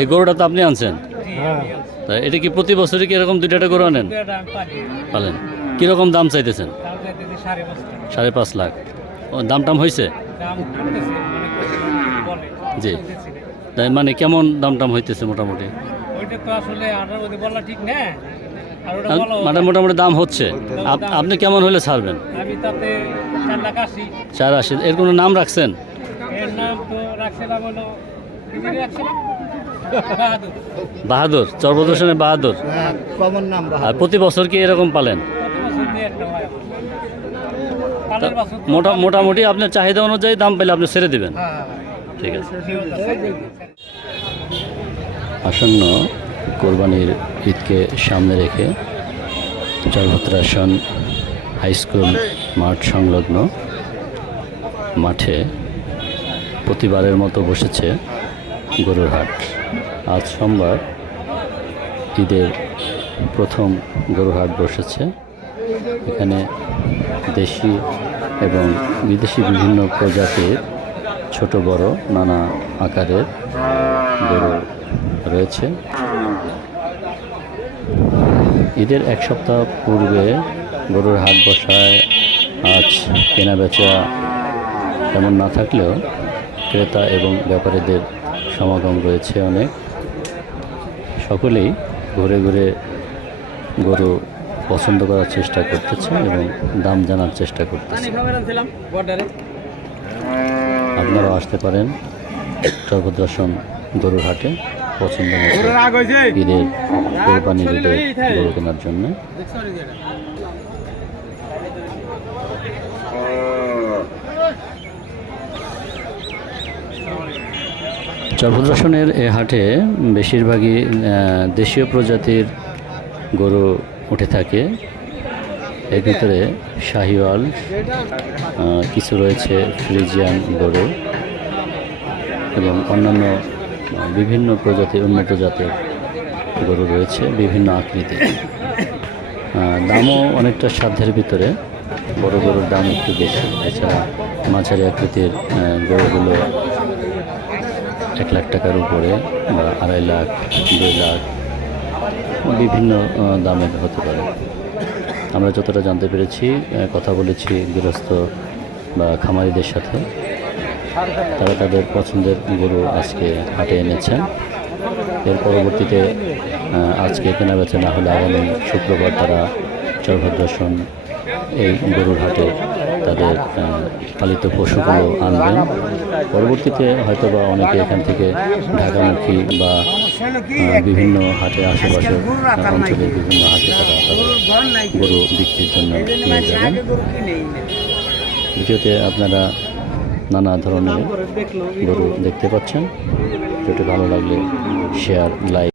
এই গরুটা তো আপনি আনছেন? হ্যাঁ। তা এটা কি প্রতি বছরই কি এরকম দুইটা একটা গরু আনেন পালেন। কীরকম দাম চাইতেছেন? সাড়ে পাঁচ লাখ। ও দাম টাম হয়েছে জি। তাই মানে কেমন দাম টাম হইতেছে মোটামুটি? ওইটা তো আসলে বলা ঠিক না। মানে মোটামুটি দাম হচ্ছে। আপ- আপনি কেমন হলে ছাড়বেন? আমি চার আশি। এর কোনো নাম রাখছেন? বাহাদুর। বাহাদুর বাহাদুর। হ্যাঁ কমন নাম আর প্রতি বছর কি এরকম পালেন? হয় মোটামুটি আপনার চাহিদা অনুযায়ী দাম পেলে আপনি ছেড়ে দেবেন। হ্যাঁ, ঠিক আছে। আসন্ন কোরবানির ঈদকে সামনে রেখে চরভদ্রাসন হাই স্কুল মাঠ সংলগ্ন মাঠে প্রতিবারের মতো বসেছে গরুর হাট। আজ সোমবার ঈদের প্রথম গরুর হাট বসেছে। এখানে দেশি এবং বিদেশি বিভিন্ন প্রজাতির ছোট বড় নানা আকারের গরু রয়েছে। ঈদের এক সপ্তাহ পূর্বে গরুর হাট বসায়, আজ কেনা বেচা তেমন না থাকলেও ক্রেতা এবং ব্যাপারীদের সমাগম রয়েছে অনেক। সকলেই ঘুরে ঘুরে গরু পছন্দ করার চেষ্টা করতেছে এবং দাম জানার চেষ্টা করতেছে। আপনারাও আসতে পারেন চরভদ্রাসন গরুর হাটে। পছন্দ মতো ঈদের কোরবানির ঈদের গরু কেনার জন্য। চরভদ্রাসনের এ হাটে বেশিরভাগই দেশীয় প্রজাতির গরু উঠে থাকে। এর ভিতরে শাহিওয়াল কিছু রয়েছে ফ্রিজিয়ান গরু এবং অন্যান্য বিভিন্ন প্রজাতির উন্নত জাতের গরু রয়েছে, বিভিন্ন আকৃতির। দামও অনেকটা সাধ্যের ভিতরে। বড় গরুর দাম একটু বেশি। এছাড়া মাঝারি আকৃতির গরুগুলো এক লাখ টাকার উপরে বা আড়াই লাখ, দুই লাখ, বিভিন্ন দামের হতে পারে। আমরা যতটা জানতে পেরেছি কথা বলেছি গৃহস্থ বা খামারিদের সাথে। তারা তাদের পছন্দের গরু আজকে হাটে এনেছেন। এর পরবর্তীতে আজকে কেনা বেচা না হলে আগামী শুক্রবার তারা চরভদ্রাসন এই গরুর হাটে তাদের পালিত পশুগুলো আনবেন। পরবর্তীতে হয়তোবা অনেকে এখান থেকে ঢাকামুখী বা বিভিন্ন হাটে আশেপাশের অঞ্চলের বিভিন্ন হাটে তারা তাদের গরু বিক্রির জন্য নিয়ে যাবেন। ভিডিওতে আপনারা নানা ধরনের গরু দেখতে পাচ্ছেন। ভিডিওটি ভালো লাগলে শেয়ার লাইক